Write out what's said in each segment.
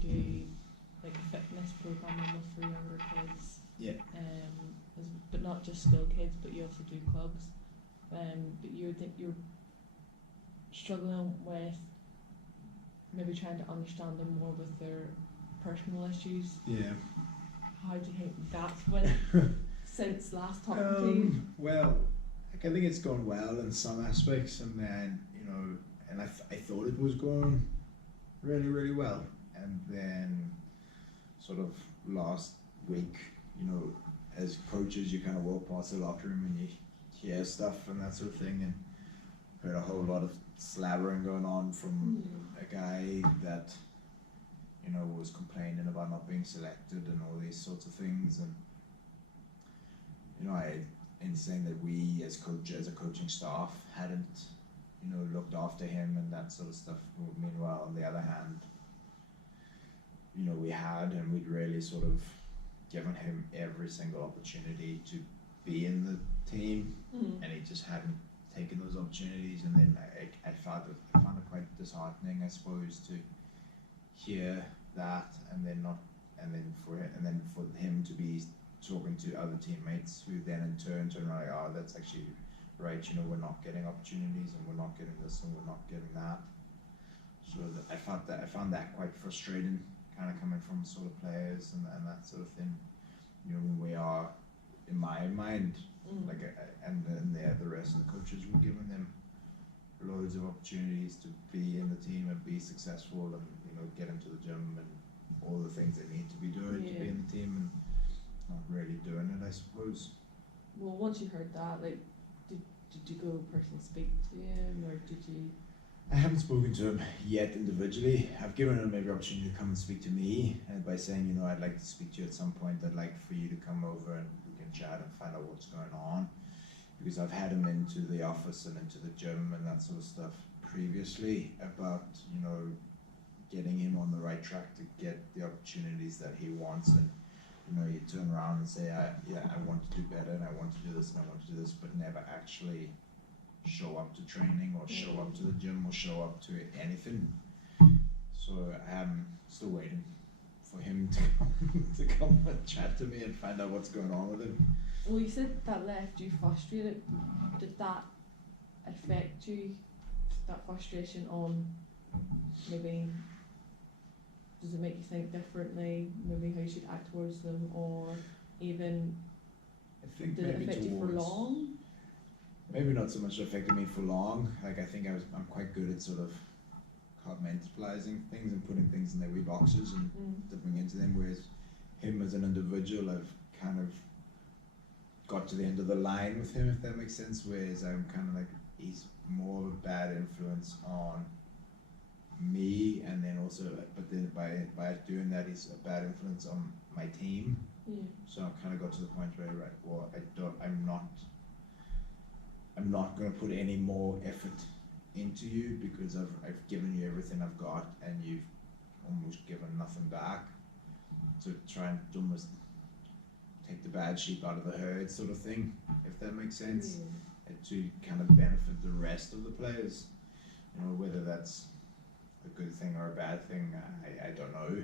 do like a fitness program almost for younger kids. Yeah. But not just school kids, but you also do clubs. But you're struggling with maybe trying to understand them more with their personal issues. Yeah. How do you think that's went since last talking to you? Well, like, I think it's gone well in some aspects, and then and I thought it was going really, really well, and then sort of last week, as coaches, you kind of walk past the locker room and you hear stuff and that sort of thing, and heard a whole lot of slabbering going on from a guy that was complaining about not being selected and all these sorts of things, and in saying that we as a coaching staff hadn't looked after him and that sort of stuff. Meanwhile, on the other hand, we had, and we'd really sort of given him every single opportunity to be in the team, and he just hadn't taken those opportunities. And then I found it quite disheartening, I suppose, to hear that, and then for him to be talking to other teammates who then in turn around like, oh, that's actually right, we're not getting opportunities, and we're not getting this, and we're not getting that. So I found that quite frustrating, kind of coming from sort of players and that sort of thing. When we are, in my mind, and then the rest of the coaches were giving them loads of opportunities to be in the team and be successful, and get into the gym and all the things they need to be doing to be in the team, and not really doing it, I suppose. Well, once you heard that, like, did you go personally speak to him, or did you? I haven't spoken to him yet individually. I've given him maybe opportunity to come and speak to me, and by saying, I'd like to speak to you at some point. I'd like for you to come over and we can chat and find out what's going on, because I've had him into the office and into the gym and that sort of stuff previously about getting him on the right track to get the opportunities that he wants. And you turn around and say, I want to do better, and I want to do this, and I want to do this, but never actually show up to training or show up to the gym or show up to anything. So I'm still waiting for him to come and chat to me and find out what's going on with him. Well, you said that left you frustrated. Did that affect you, that frustration, on maybe, does it make you think differently, maybe how you should act towards them, or even I think did it affect you for long? Maybe not so much affected me for long. Like, I think I'm quite good at sort of compartmentalizing things and putting things in their wee boxes and dipping into them, whereas him as an individual, I've kind of got to the end of the line with him, if that makes sense, whereas I'm kind of like, he's more of a bad influence on me, and then also, but then by doing that, he's a bad influence on my team. So I kind of got to the point where, right, well, I'm not going to put any more effort into you, because I've given you everything I've got, and you've almost given nothing back. To try and almost take the bad sheep out of the herd, sort of thing, if that makes sense, and to kind of benefit the rest of the players. Whether that's a good thing or a bad thing, I don't know.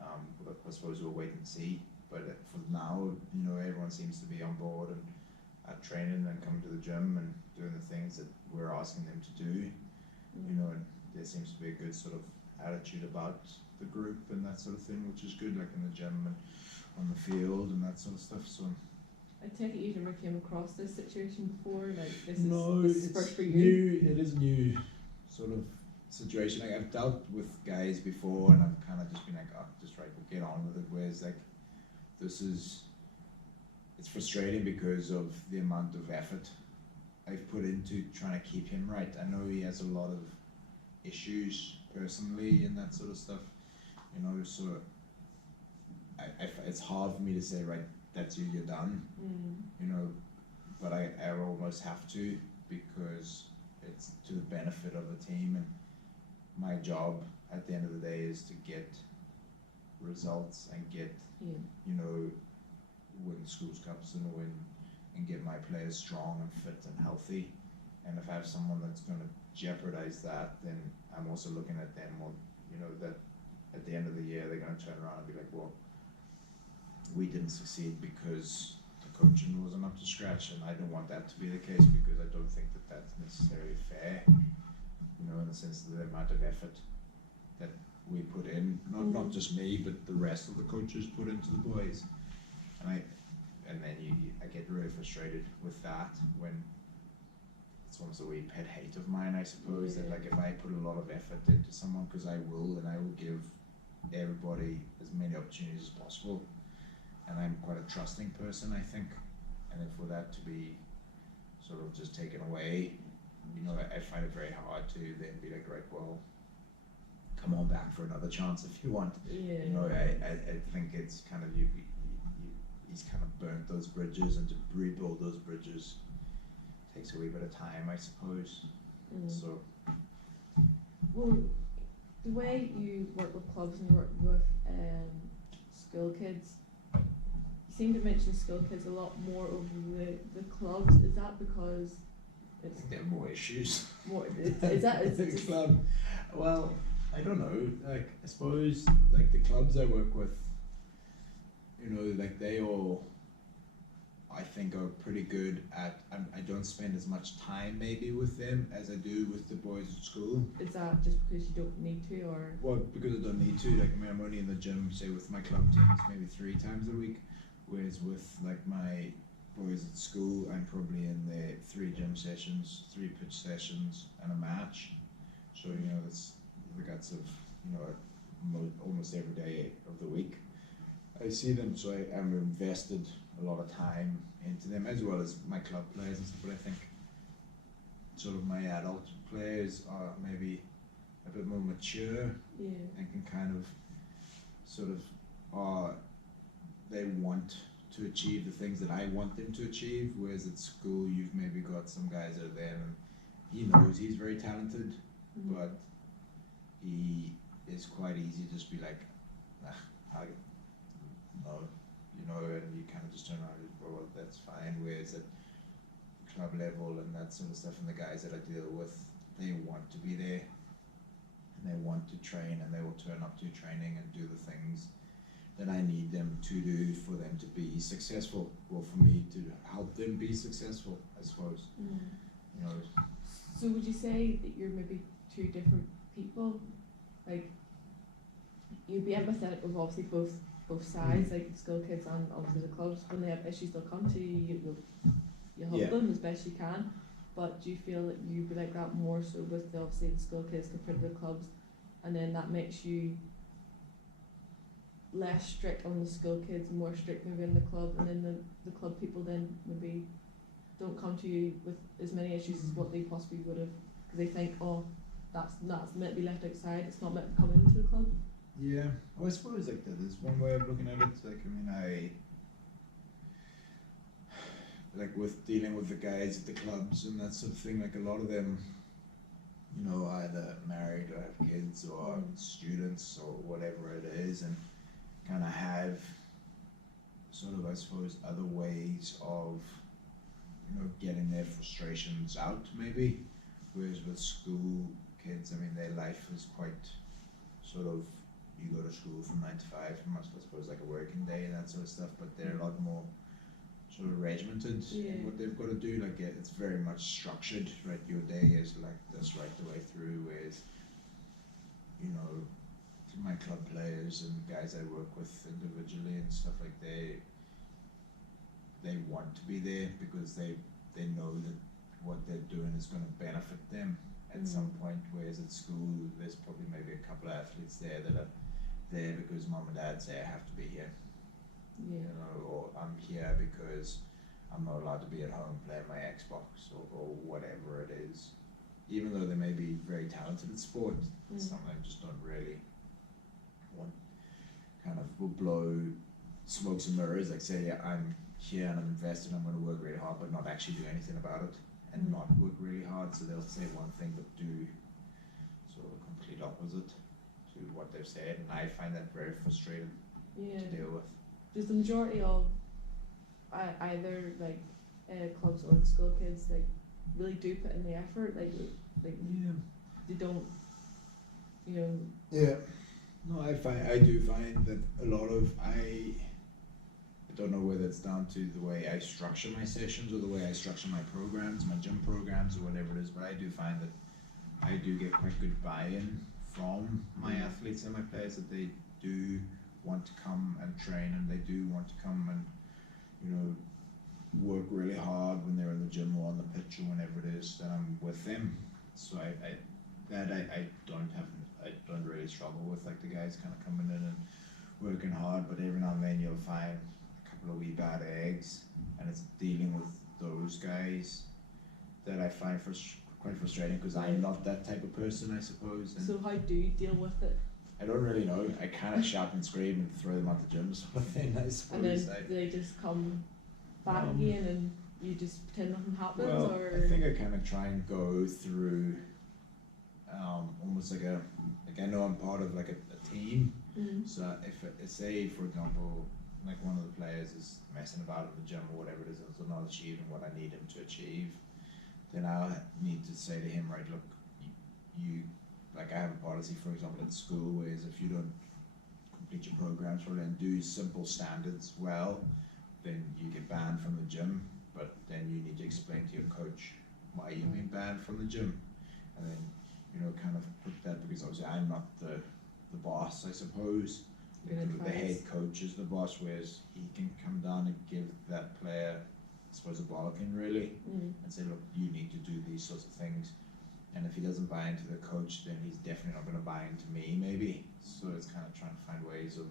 I suppose we'll wait and see. But for now, everyone seems to be on board and training and coming to the gym and doing the things that we're asking them to do. And there seems to be a good sort of attitude about the group and that sort of thing, which is good, like in the gym and on the field and that sort of stuff. So I take it you've never came across this situation before, like this is first for you? New. It is new sort of situation. Like, I've dealt with guys before, and I've kind of just been like, oh, just right, we'll get on with it. Whereas like, it's frustrating because of the amount of effort I've put into trying to keep him right. I know he has a lot of issues personally and that sort of stuff, so it's hard for me to say, right, that's you, you're done, but I almost have to, because it's to the benefit of the team, and my job at the end of the day is to get results and get, win schools cups and get my players strong and fit and healthy. And if I have someone that's going to jeopardize that, then I'm also looking at them, well, that at the end of the year going to turn around and be like, well, we didn't succeed because the coaching wasn't up to scratch, and I don't want that to be the case, because I don't think that that's necessarily fair, you know, in the sense of the amount of effort that we put in, not just me, but the rest of the coaches put into the boys, and then I get really frustrated with that when it's almost a wee pet hate of mine, I suppose, that like if I put a lot of effort into someone, because I will, and I will give everybody as many opportunities as possible, and I'm quite a trusting person, I think, and then for that to be sort of just taken away, you know, I find it very hard to then be like, right, well, come on back for another chance if you want. You know, I think it's kind of he's kind of burnt those bridges, and to rebuild those bridges takes a wee bit of time, I suppose. So, well, the way you work with clubs and you work with school kids, you seem to mention school kids a lot more over the clubs. Is that because I think they have more issues? More is that the club? Well, I don't know. Like, I suppose like the clubs I work with, you know, like they all, I think, are pretty good at. I don't spend as much time maybe with them as I do with the boys at school. Is that just because you don't need to, or? Well, because I don't need to. Like, I mean, I'm only in the gym, say, with my club teams maybe 3 times a week, whereas with like my boys at school, I'm probably in there 3 gym sessions, 3 pitch sessions, and a match. So you know, that's the guts of, you know, almost every day of the week I see them, so I am invested a lot of time into them, as well as my club players and stuff. But I think sort of my adult players are maybe a bit more mature and can kind of sort of they want to achieve the things that I want them to achieve, whereas at school you've maybe got some guys that are there and he knows he's very talented, but he is quite easy to just be like, no, you know, and you kind of just turn around and go, well, that's fine. Whereas at club level and that sort of stuff, and the guys that I deal with, they want to be there and they want to train, and they will turn up to training and do the things that I need them to do for them to be successful, or for me to help them be successful, I suppose. You know. So would you say that you're maybe 2 different people? Like, you'd be empathetic with obviously both sides, like the school kids and obviously the clubs. When they have issues, they'll come to you. You help them as best you can. But do you feel that you'd be like that more so with obviously the school kids compared to the clubs, and then that makes you less strict on the school kids, more strict maybe on the club, and then the club people then maybe don't come to you with as many issues as what they possibly would have, because they think, oh, that's meant to be left outside, it's not meant to come into the club. Yeah, well, I suppose like that is one way of looking at it. Like, I mean, like with dealing with the guys at the clubs and that sort of thing, like a lot of them, you know, either married or have kids or students or whatever it is, and kind of have sort of, I suppose, other ways of, you know, getting their frustrations out maybe. Whereas with school kids, I mean, their life is quite sort of, you go to school from 9 to 5, much I suppose like a working day and that sort of stuff, but they're a lot more sort of regimented in what they've got to do. Like, it's very much structured, right? Your day is like this right the way through, whereas, you know, my club players and guys I work with individually and stuff, like they want to be there because they know that what they're doing is going to benefit them at some point, whereas at school there's probably maybe a couple of athletes there that are there because mom and dad say I have to be here, you know, or I'm here because I'm not allowed to be at home playing my Xbox or whatever it is, even though they may be very talented at sport. Some of them just don't really want, kind of will blow smokes and mirrors, like say, yeah, I'm here and I'm invested, I'm going to work really hard, but not actually do anything about it, and not work really hard. So they'll say one thing but do sort of complete opposite to what they've said, and I find that very frustrating to deal with. Does the majority of either like clubs or the school kids like really do put in the effort? Like they don't, you know? Yeah. No, I do find that a lot of I don't know whether it's down to the way I structure my sessions or the way I structure my programs, my gym programs or whatever it is, but I do find that I do get quite good buy-in from my athletes and my players, that they do want to come and train, and they do want to come and, you know, work really hard when they're in the gym or on the pitch or whenever it is that I'm with them. So I don't really struggle with, like, the guys kind of coming in and working hard, but every now and then you'll find a couple of wee bad eggs, and it's dealing with those guys that I find quite frustrating, because I'm not that type of person, I suppose. And so how do you deal with it? I don't really know. I kind of shout and scream and throw them out the gym sort of thing, I suppose. And then they just come back again and you just pretend nothing happens? Well, or? I think I kind of try and go through almost like I know I'm part of like a team. So if say, for example, like one of the players is messing about in the gym or whatever it is, and not achieving what I need him to achieve, then I'll need to say to him, right, look, you like, I have a policy, for example, at school, where if you don't complete your programs for it and do simple standards well, then you get banned from the gym. But then you need to explain to your coach why you've been banned from the gym, and then, you know, kind of put that, because obviously I'm not the boss, I suppose. The head coach is the boss, whereas he can come down and give that player, I suppose, a bollocking really, and say, look, you need to do these sorts of things. And if he doesn't buy into the coach, then he's definitely not going to buy into me, maybe. So it's kind of trying to find ways of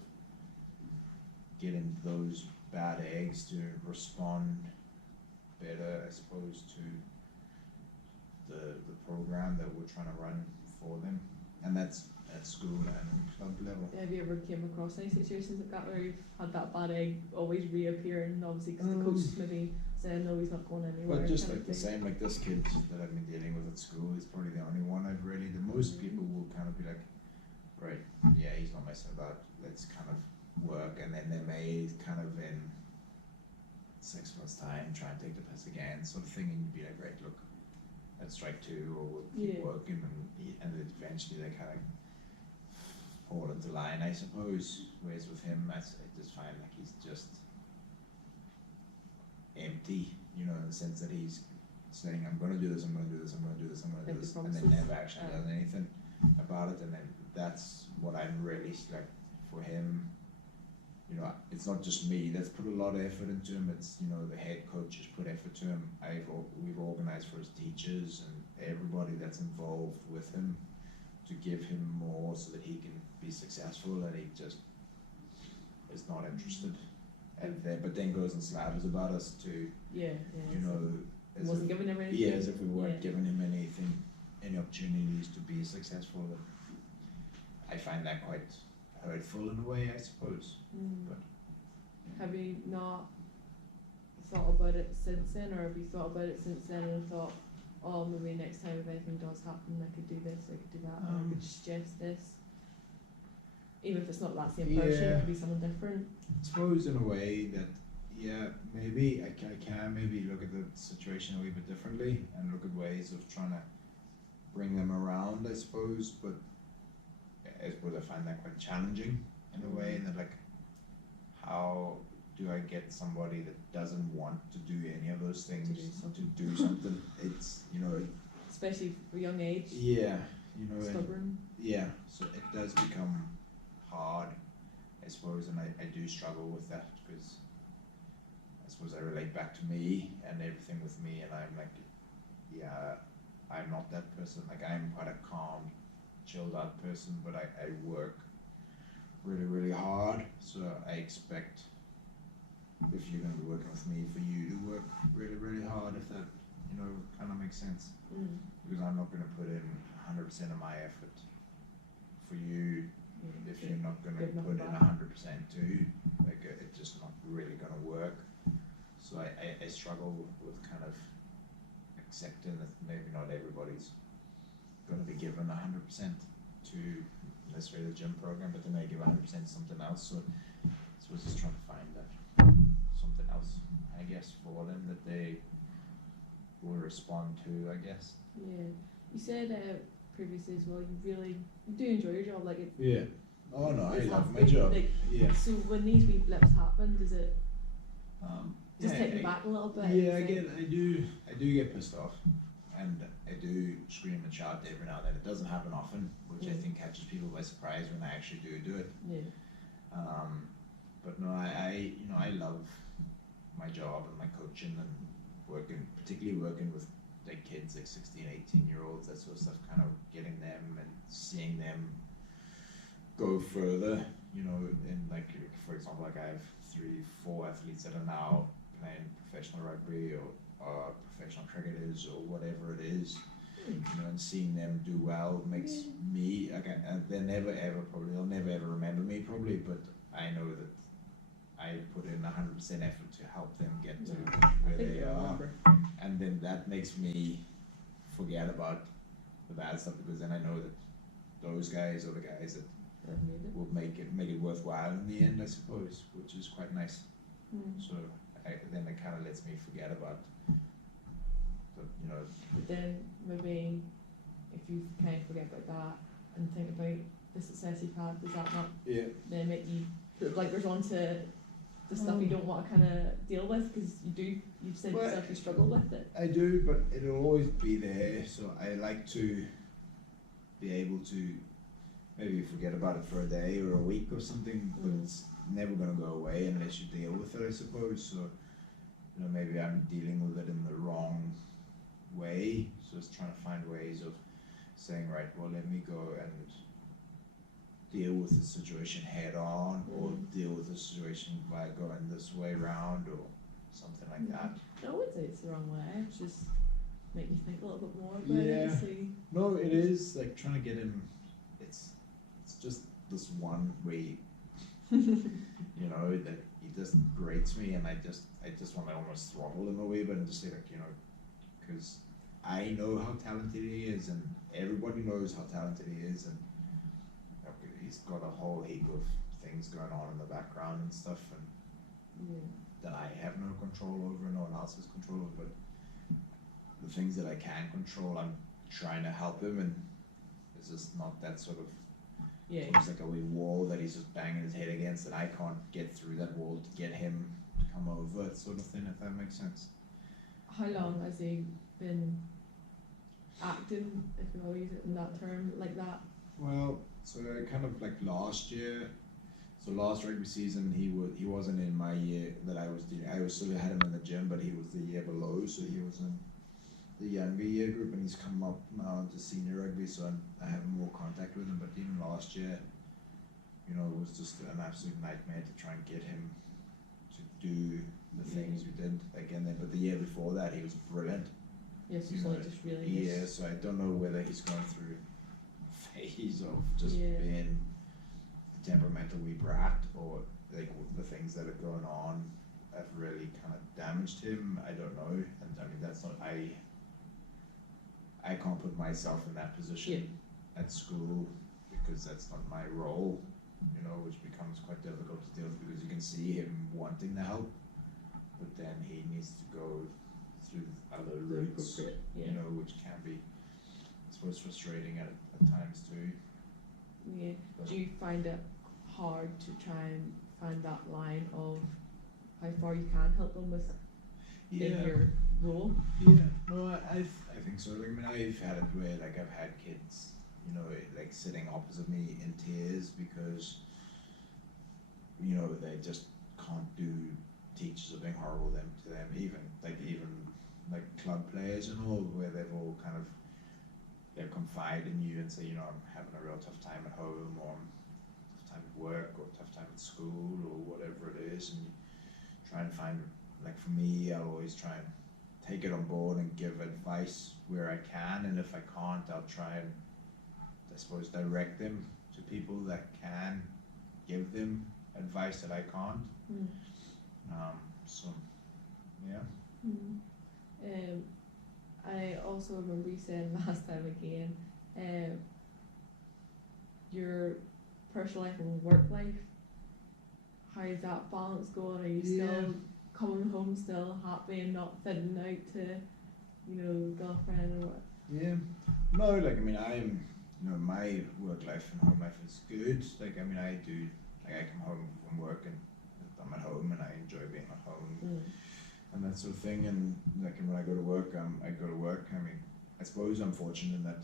getting those bad eggs to respond better, I suppose, to the program that we're trying to run for them. And that's at school and club level. Have you ever came across any situations like that where you've had that bad egg always reappearing, obviously because the coach is maybe saying, no, he's not going anywhere? But just like the same, like this kid that I've been dealing with at school, he's probably the only one I've really, most people will kind of be like, right, yeah, he's not messing about, let's kind of work, and then they may kind of in 6 months' time try and take the piss again, sort of thing, and you'd be like, right, look, let's strike two, or we'll keep working, and then eventually they kind of fall into line, I suppose. Whereas with him, I just find like he's just empty, you know, in the sense that he's saying, I'm going to do this, I'm going to do this, I'm going to do this, I'm going to do this, and then never actually done anything about it. And then that's what I'm really like for him. You know, it's not just me that's put a lot of effort into him. It's, you know, the head coach has put effort to him. We've organised for his teachers and everybody that's involved with him to give him more so that he can be successful, and he just is not interested. And then, but then goes and slatters about us too. You know, wasn't giving him anything. Yeah, as if we weren't giving him anything, any opportunities to be successful. I find that quite hurtful in a way, I suppose. But have you not thought about it since then, or have you thought about it since then and thought, oh, maybe next time if anything does happen, I could do this, I could do that, or I could suggest this? Even if it's not that same person, it could be someone different. I suppose in a way that, yeah, maybe I can maybe look at the situation a wee bit differently and look at ways of trying to bring them around, I suppose. But I suppose I find that quite challenging in a way, that like, how do I get somebody that doesn't want to do any of those things to do something? It's, you know, especially for young age. Yeah, you know, stubborn. Yeah, so it does become hard, I suppose, and I do struggle with that, because I suppose I relate back to me and everything with me, and I'm like, yeah, I'm not that person. Like, I'm quite a calm, chilled out person, but I work really, really hard, so I expect, if you're going to be working with me, for you to work really, really hard, if that, you know, kind of makes sense. Because I'm not going to put in 100% of my effort for you if you're not going to put in 100% too. Like, it's just not really going to work. So I struggle with kind of accepting that maybe not everybody's going to be given 100% to necessarily the gym program, but they may give 100% to something else. So we're just trying to find that something else, I guess, for them that they will respond to, I guess. Yeah, you said previously as well, you do enjoy your job, like it. Yeah, Oh no, I It's love my happy, job. like, Yeah. so when these wee blips happen, does it just Yeah, take you back a little bit? Yeah, and think, I do get pissed off, and I do scream and shout every now and then. It doesn't happen often, which I think catches people by surprise when I actually do it. Yeah. But no, I love my job and my coaching and particularly working with like kids, like 16, 18-year-olds, that sort of stuff, kind of getting them and seeing them go further, and like, for example, like I have 3, 4 athletes that are now playing professional rugby or professional cricketers or whatever it is, and seeing them do well makes me, like, they'll never ever remember me probably, but I know that I put in 100% effort to help them get to where they are, and then that makes me forget about the bad stuff, because then I know that those guys are the guys that will make it worthwhile in the end, I suppose, which is quite nice. So then it kind of lets me forget about But then maybe if you kind of forget about that and think about the success you've had, does that not then make you put blinkers onto the stuff you don't want to kind of deal with, because you've said yourself you struggle with it? I do, but it'll always be there, so I like to be able to maybe forget about it for a day or a week or something, but it's never going to go away unless you deal with it, I suppose. So maybe I'm dealing with it in the wrong way, so it's trying to find ways of saying, right, well, let me go and deal with the situation head on, or deal with the situation by going this way around or something like that. I wouldn't say it's the wrong way, it's just make you think a little bit more about it. See. No, it is like trying to get him, it's just this one way, that he just grates me, and I just want to almost throttle him a wee bit and just say, like, because I know how talented he is, and everybody knows how talented he is, and he's got a whole heap of things going on in the background and stuff, and that I have no control over, no one else has control over, but the things that I can control, I'm trying to help him, and it's just not that sort of, it's like a wee wall that he's just banging his head against, and I can't get through that wall to get him to come over, sort of thing, if that makes sense. How long has he been acting, if you will use it in that term, like that? Well, so kind of like last year, so last rugby season, he wasn't in my year that I was doing. I still had him in the gym, but he was the year below, so he was in the younger year group, and he's come up now into senior rugby, so I have more contact with him. But even last year, it was just an absolute nightmare to try and get him to do the things we did again then. But the year before that, he was brilliant. Yes, just really. Yeah, so I don't know whether he's going through a phase of just being a temperamental wee brat, or like the things that are going on have really kind of damaged him. I don't know, and I mean that's not I can't put myself in that position at school, because that's not my role, which becomes quite difficult to deal with, because you can see him wanting the help, but then he needs to go through other routes, which can be, I suppose, frustrating at times too. Yeah. Do you find it hard to try and find that line of how far you can help them with in your role? Yeah, no, I think so. Like, I mean, I've had it where, like, I've had kids, like sitting opposite me in tears because, they just can't do, teachers are being horrible to them, even club players and all, where they've all kind of, they'll confide in you and say, I'm having a real tough time at home, or tough time at work, or tough time at school, or whatever it is, and you try and find, like, for me, I'll always try and take it on board and give advice where I can, and if I can't, I'll try and, I suppose, direct them to people that can give them advice that I can't. So, yeah. I also remember you saying last time again, your personal life and work life, how's that balance going? Are you still coming home still happy and not fitting out to, girlfriend or what? Yeah. No, like, I mean, I'm, you know, my work life and home life is good. Like, I mean, I do, like, I come home from work and I'm at home and I enjoy being at home and that sort of thing. And like, when I go to work, I go to work. I mean, I suppose I'm fortunate in that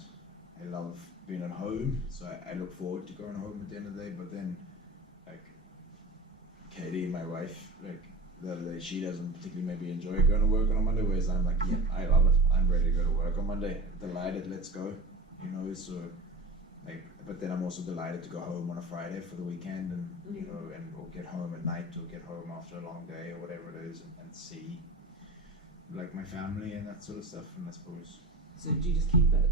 I love being at home, so I look forward to going home at the end of the day. But then, like, Katie, my wife, like, the other day, she doesn't particularly maybe enjoy going to work on a Monday, whereas I'm like, yeah, I love it. I'm ready to go to work on Monday. Delighted, let's go. You know, so like, but then I'm also delighted to go home on a Friday for the weekend, and you know, and or get home at night, or get home after a long day or whatever it is, and see like my family and that sort of stuff. And I suppose. So do you just keep it?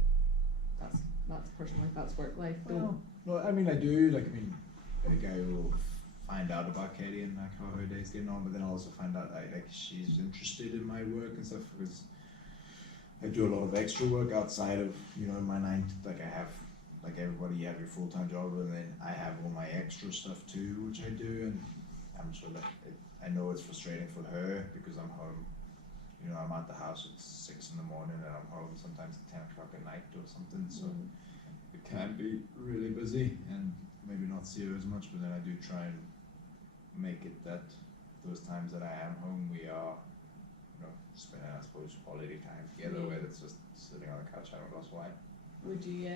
That's personal life. That's work life. Well, I mean, I do. Like, I mean, like, I will find out about Katie and like how her day's getting on, but then I'll also find out like she's interested in my work and stuff, because I do a lot of extra work outside of, you know, my like I have, like everybody, you have your full-time job, and then I have all my extra stuff too, which I do, and I'm sure that I know it's frustrating for her, because I'm home, you know, I'm at the house at 6 in the morning and I'm home sometimes at 10 o'clock at night or something, so it can be really busy and maybe not see her as much, but then I do try and make it that those times that I am home, we are, you know, spending, I suppose, quality time together, whether it's just sitting on the couch having a glass of wine. Would you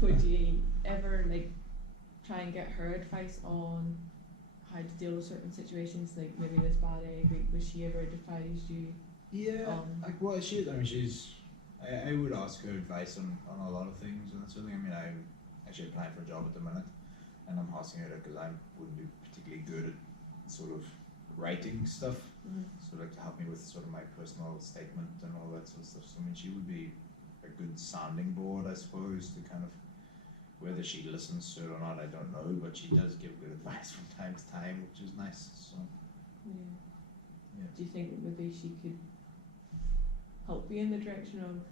would you ever like try and get her advice on how to deal with certain situations, like maybe this bad egg? Was she ever advised you? Yeah, like, well, I mean, I would ask her advice on a lot of things and that sort of thing. I mean, I'm actually applying for a job at the minute, and I'm asking her that because I wouldn't be particularly good at sort of writing stuff, so like to help me with sort of my personal statement and all that sort of stuff. So I mean, she would be a good sounding board, I suppose, to kind of, whether she listens to it or not, I don't know, but she does give good advice from time to time, which is nice. So yeah. Do you think that maybe she could help you in the direction of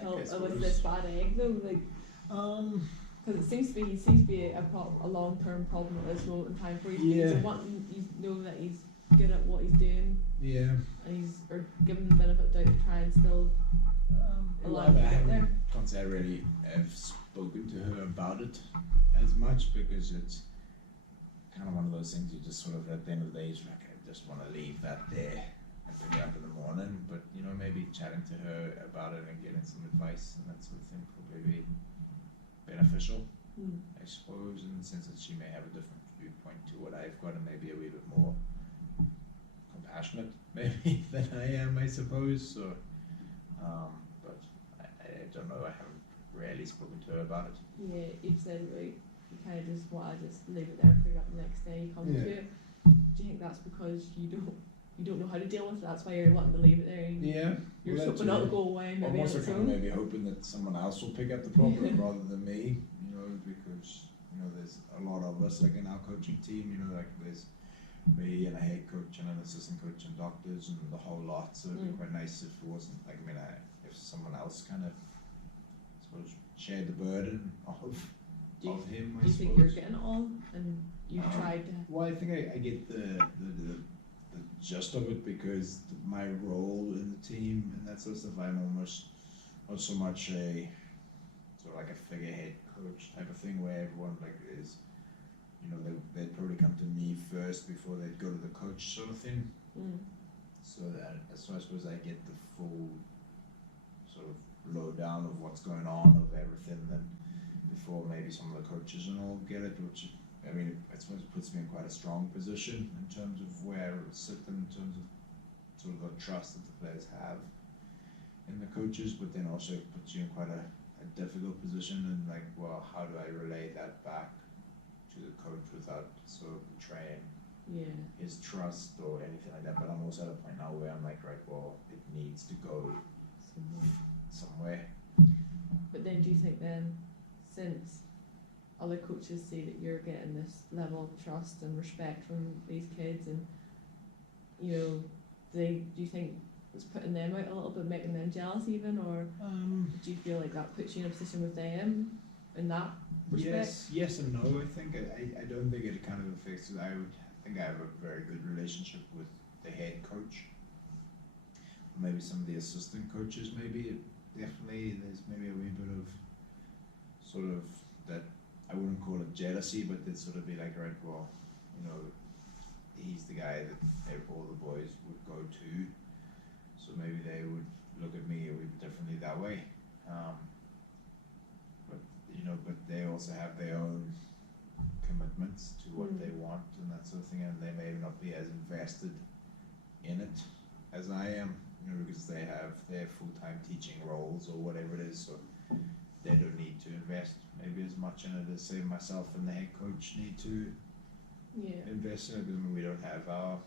help with this bad egg though, like because it seems to be a long-term problem at this moment in time for you. You know that he's good at what he's doing, and he's or giving the benefit of the doubt to try and still allow him to get there. I can't say I really have spoken to her about it as much, because it's kind of one of those things you just sort of, at the end of the day, it's like, I just want to leave that there and pick it up in the morning. But you know, maybe chatting to her about it and getting some advice and that sort of thing probably be beneficial, I suppose, in the sense that she may have a different viewpoint to what I've got, and maybe a wee bit more compassionate maybe than I am, I suppose. So but I don't know, I haven't really spoken to her about it. Yeah, you've said, right, you kind of just want to just leave it there and pick it up the next day you come to it. Do you think that's because you don't know how to deal with it, that's why you're wanting to leave it there, and you're just hoping it'll go away maybe on its own? Maybe hoping that someone else will pick up the problem rather than me, you know, because, you know, there's a lot of us, like in our coaching team, you know, like there's me and a head coach and an assistant coach and doctors and the whole lot, so it'd be quite nice if it wasn't, like, I mean, if someone else kind of, I suppose, shared the burden of him, I suppose. Do you think you're getting it all, and you've tried to? Well, I think I get the gist of it, because my role in the team and that sort of stuff, I'm almost not so much a sort of like a figurehead coach type of thing, where everyone like is, you know, they'd probably come to me first before they'd go to the coach, sort of thing. So I suppose I get the full sort of lowdown of what's going on, of everything, then before maybe some of the coaches and all get it, which, I mean, I suppose it puts me in quite a strong position in terms of where I sit, in terms of sort of the trust that the players have in the coaches, but then also it puts you in quite a difficult position, and like, well, how do I relay that back to the coach without sort of betraying his trust or anything like that? But I'm also at a point now where I'm like, right, well, it needs to go somewhere. But then do you think then, since other coaches say that you're getting this level of trust and respect from these kids, and you know, do you think it's putting them out a little bit, making them jealous even, or do you feel like that puts you in a position with them in that respect? Yes and no. I think I don't think it kind of affects it. I think I have a very good relationship with the head coach. Maybe some of the assistant coaches, maybe it definitely there's maybe a wee bit of sort of that, I wouldn't call it jealousy, but they'd sort of be like, right, well, you know, he's the guy that all the boys would go to, so maybe they would look at me a wee bit differently that way. But you know, but they also have their own commitments to what they want and that sort of thing, and they may not be as invested in it as I am, you know, because they have their full-time teaching roles or whatever it is, so they don't need to invest maybe as much in it as say myself and the head coach need to invest in it, because I mean, we don't have our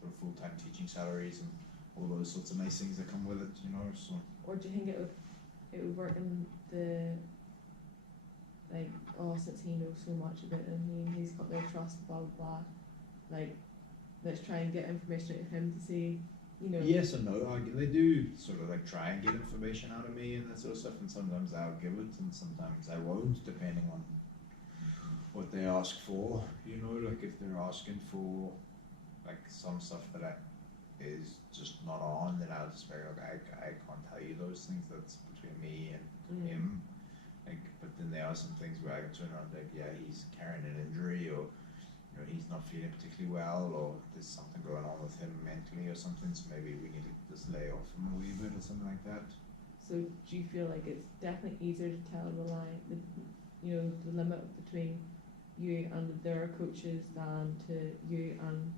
sort of full-time teaching salaries and all those sorts of nice things that come with it, you know. So. Or do you think it would work in the, like, oh, since he knows so much about it and he's got their trust, blah blah blah, like, let's try and get information out of him to say, you know. Yes and no. They do sort of like try and get information out of me and that sort of stuff, and sometimes I'll give it and sometimes I won't, depending on what they ask for. You know, like if they're asking for like some stuff that is just not on, then I'll just be like, I can't tell you those things, that's between me and him. Like, but then there are some things where I can turn around like, yeah, he's carrying an injury, or you know, he's not feeling particularly well, or there's something going on with him mentally or something, so maybe we need to just lay off him a wee bit or something like that. So do you feel like it's definitely easier to tell the line, you know, the limit between you and their coaches than to you and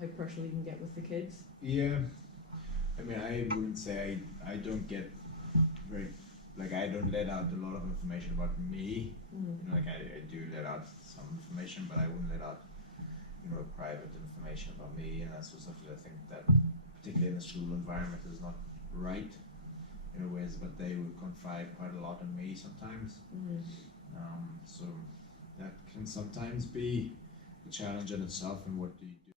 how personal you can get with the kids? Yeah, I mean, I wouldn't say I don't get very, like, I don't let out a lot of information about me. You know, like I do let out some information, but I wouldn't let out, you know, private information about me and that sort of stuff. I think that particularly in the school environment is not right, you know, whereas, but they would confide quite a lot in me sometimes. So that can sometimes be a challenge in itself, and what do you do